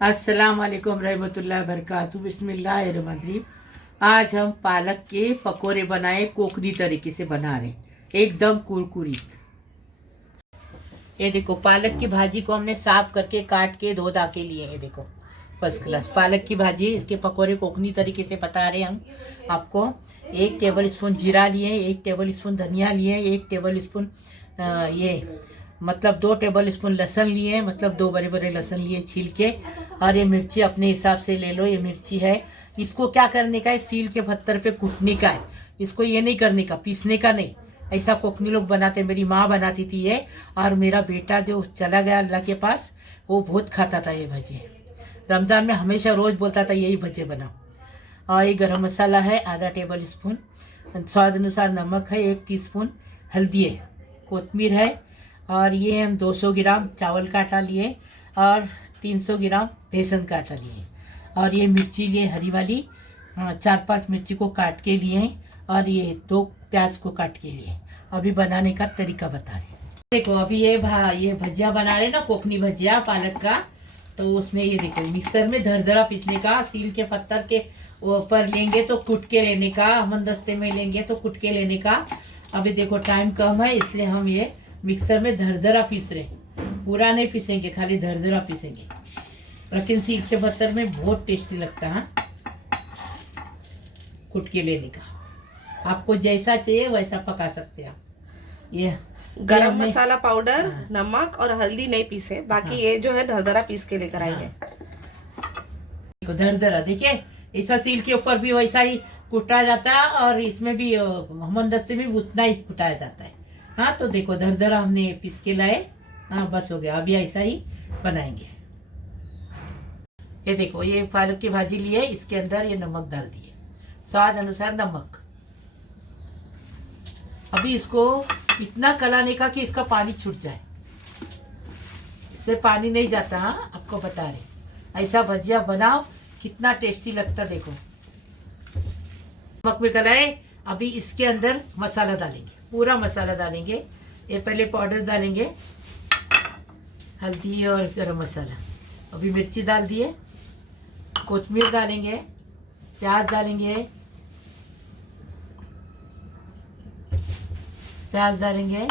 अस्सलाम वालेकुम रहमतुल्लाहि बरकातहू बिस्मिल्लाहिर्रहमानिर्रहीम। आज हम पालक के पकोड़े बनाए कोकनी तरीके से बना रहे हैं, एकदम कुरकुरीत। ये देखो पालक की भाजी को हमने साफ करके काट के धो धा के लिए। ये देखो फर्स्ट क्लास पालक की भाजी। इसके पकोड़े कोकनी तरीके से बता रहे हैं हम आपको। 1 टेबल स्पून जीरा लिए, 1 टेबल स्पून धनिया लिए, 1 टेबल स्पून ये मतलब 2 टेबल स्पून लहसुन लिए, मतलब 2 बड़े बड़े लहसुन लिए छील के। और ये मिर्ची अपने हिसाब से ले लो। ये मिर्ची है, इसको क्या करने का है, सील के पत्थर पे कूटने का है। इसको ये नहीं करने का, पीसने का नहीं। ऐसा कोकनी लोग बनाते, मेरी माँ बनाती थी ये। और मेरा बेटा जो चला गया अल्लाह के पास, वो बहुत खाता था ये भजे। रमज़ान में हमेशा रोज़ बोलता था यही भजे बनाओ। और ये गरम मसाला है आधा टेबल स्पून, स्वाद अनुसार नमक है 1 टीस्पून, हल्दी है, कोतमीर है। और ये हम 200 ग्राम चावल का आटा लिए और 300 ग्राम बेसन का आटा लिए। और ये मिर्ची लिए हरी वाली, 4-5 मिर्ची को काट के लिए। और ये 2 प्याज को काट के लिए। अभी बनाने का तरीका बता रहे हैं। देखो अभी ये भजिया बना रहे ना, कोकनी भजिया पालक का। तो उसमें ये देखो मिक्सर में दरदरा पीसने का, सील के पत्थर के ऊपर लेंगे तो कुट के लेने का, हमदस्ते में लेंगे तो कुट के लेने का। अभी देखो टाइम कम है, इसलिए हम ये मिक्सर में दरदरा पीस रहे, पूरा नहीं पीसेंगे, खाली दरदरा पीसेंगे। लेकिन सील के पत्थर में बहुत टेस्टी लगता है कुट के लेने का। आपको जैसा चाहिए वैसा पका सकते हैं आप। ये गरम मसाला पाउडर, नमक और हल्दी नहीं पीसे, बाकी ये जो है दरदरा पीस के लेकर आई है। दरदरा देखिए, ऐसा सील के ऊपर भी वैसा ही कुटा जाता है और इसमें भी हमदस्ते में भी उतना ही कुटाया जाता है। हाँ तो देखो दरदरा हमने पीस के लाए। हाँ बस हो गया, अभी ऐसा ही बनाएंगे। ये देखो ये पालक की भाजी ली है, इसके अंदर ये नमक डाल दिए, स्वाद अनुसार नमक। अभी इसको इतना कलाने का कि इसका पानी छूट जाए, इससे पानी नहीं जाता। हाँ आपको बता रहे, ऐसा भजिया बनाओ कितना टेस्टी लगता। देखो नमक में कलाए। अभी इसके अंदर मसाला डालेंगे, पूरा मसाला डालेंगे। ये पहले पाउडर डालेंगे, हल्दी और गरम मसाला। अभी मिर्ची डाल दिए, कोतमीर डालेंगे, प्याज डालेंगे, प्याज डालेंगे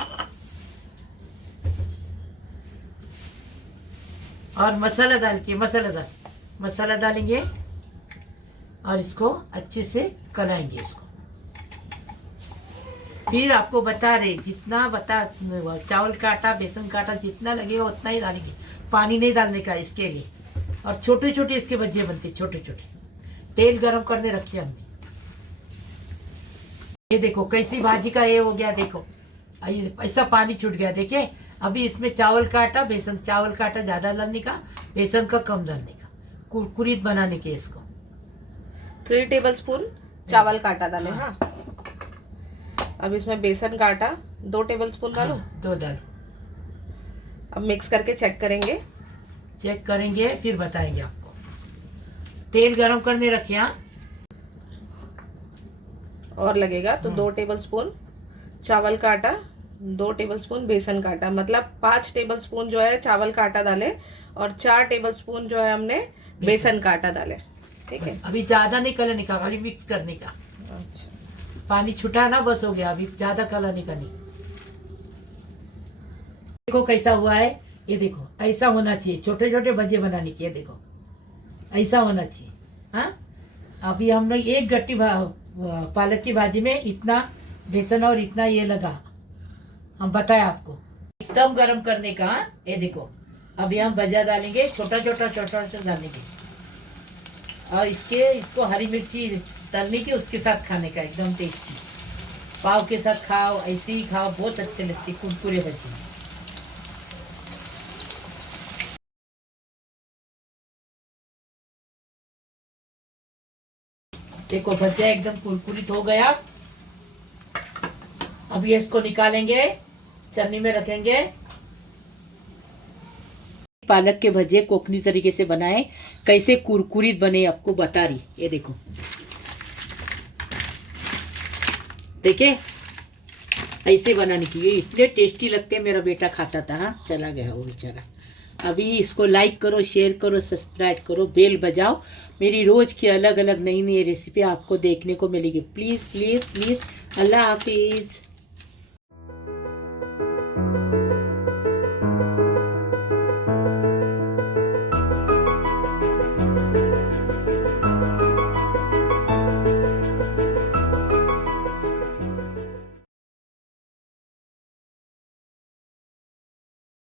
और मसाला डाल के मसाला डालेंगे और इसको अच्छे से कलाएंगे इसको। फिर आपको बता रहे जितना चावल का आटा बेसन का आटा जितना लगेगा उतना ही डालेंगे, पानी नहीं डालने का इसके लिए। और छोटे छोटे इसके भजिए बनते, छोटे छोटे। तेल गरम करने रखिए हमने। ये देखो कैसी भाजी का ये हो गया, देखो ऐसा पानी छूट गया। देखिए अभी इसमें चावल का आटा ज्यादा डालने का, बेसन का कम डालने का, कुरकुरीत बनाने के इसको। 3 टेबल स्पून चावल का आटा डाले। हाँ अब इसमें बेसन का आटा 2 टेबल स्पून डालो। 2 डालो। अब मिक्स करके चेक करेंगे फिर बताएंगे आपको। तेल गरम करने रखे। हाँ और लगेगा तो 2 टेबल स्पून चावल का आटा, 2 टेबल स्पून बेसन का आटा, मतलब 5 टेबल स्पून जो है चावल का आटा डाले और 4 टेबल स्पून जो है हमने बेसन का आटा डाले। ठीक है, अभी ज्यादा नहीं कलर निकाल, खाली मिक्स करने का। अच्छा पानी छुटा ना, बस हो गया। अभी ज्यादा कलर नहीं करनी। देखो कैसा हुआ है, ये देखो ऐसा होना चाहिए। छोटे छोटे भजे बनाने के, देखो ऐसा होना चाहिए। हाँ अभी हम लोग 1 गट्टी पालक की भाजी में इतना बेसन और इतना ये लगा, हम बताए आपको। एकदम गरम करने का। हाँ ये देखो अभी हम भजा डालेंगे, छोटा छोटा डालेंगे। और इसको हरी मिर्ची तलने की, उसके साथ खाने का एकदम टेस्टी। पाव के साथ खाओ, ऐसे ही खाओ, बहुत अच्छे लगते कुरकुरे भजी। देखो भजिया एकदम कुरकुरित हो गया। अब ये इसको निकालेंगे, चन्नी में रखेंगे। पालक के भजे कोकनी तरीके से बनाए, कैसे कुरकुरीत बने आपको बता रही। ये देखो देखिए ऐसे बनाने की, ये इतने टेस्टी लगते हैं। मेरा बेटा खाता था। हाँ चला गया वो बेचारा, अभी इसको लाइक करो, शेयर करो, सब्सक्राइब करो, बेल बजाओ। मेरी रोज़ की अलग अलग नई नई रेसिपी आपको देखने को मिलेगी। Please please please. अल्लाह हाफिज़।